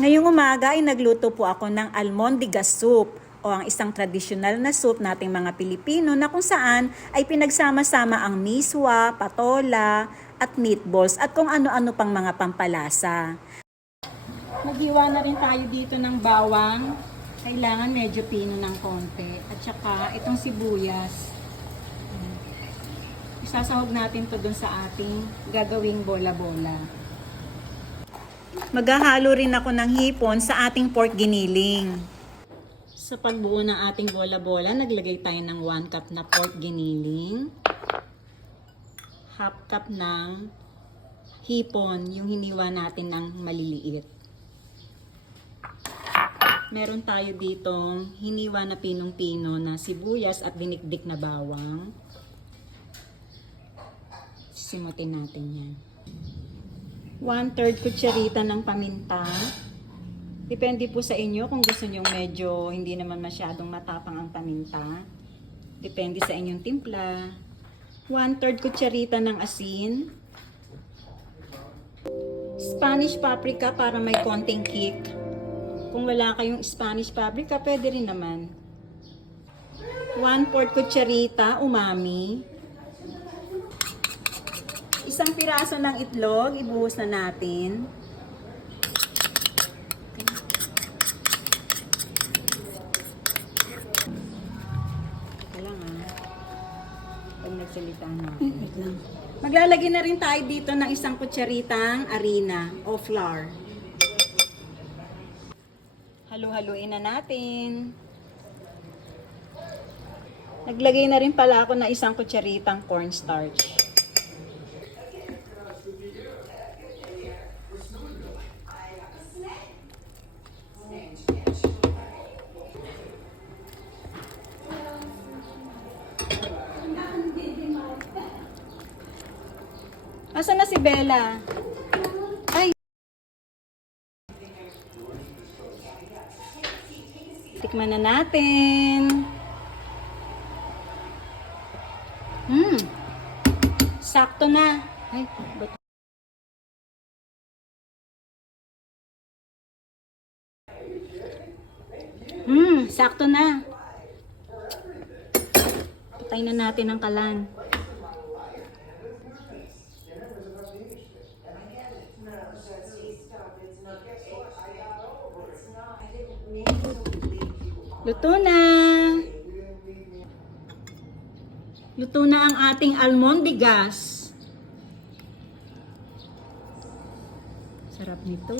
Ngayong umaga ay nagluto po ako ng almondigas soup o ang isang tradisyonal na soup nating mga Pilipino na kung saan ay pinagsama-sama ang miswa, patola at meatballs at kung ano-ano pang mga pampalasa. Maghiwa na rin tayo dito ng bawang. Kailangan medyo pino ng konti. At saka itong sibuyas. Isasahog natin to dun sa ating gagawing bola-bola. Maghahalo rin ako ng hipon sa ating pork giniling. Sa pagbuo ng ating bola-bola, naglagay tayo ng 1 cup na pork giniling, half cup ng hipon, yung hiniwa natin ng maliliit. Meron tayo ditong hiniwa na pinong-pino na sibuyas at dinikdik na bawang. Simutin natin yan. 1/3 kutsarita ng paminta. Depende po sa inyo kung gusto nyo medyo hindi naman masyadong matapang ang paminta. Depende sa inyong timpla. 1/3 kutsarita ng asin. Spanish paprika para may konting kick. Kung wala kayong Spanish paprika, pwede rin naman. 1/4 kutsarita umami. Isang piraso ng itlog, ibuhos na natin. Kailang pag nagsalita natin. Maglalagay na rin tayo dito ng isang kutsaritang harina o flour. Halu-haluin na natin. Naglagay na rin pala ako ng isang kutsaritang cornstarch. Asan na si Bella? Ay! Tikman na natin. Sakto na. Ay, ba't? Sakto na. Patayin na natin ang kalan. Luto na. Luto na ang ating almondigas. Sarap nito.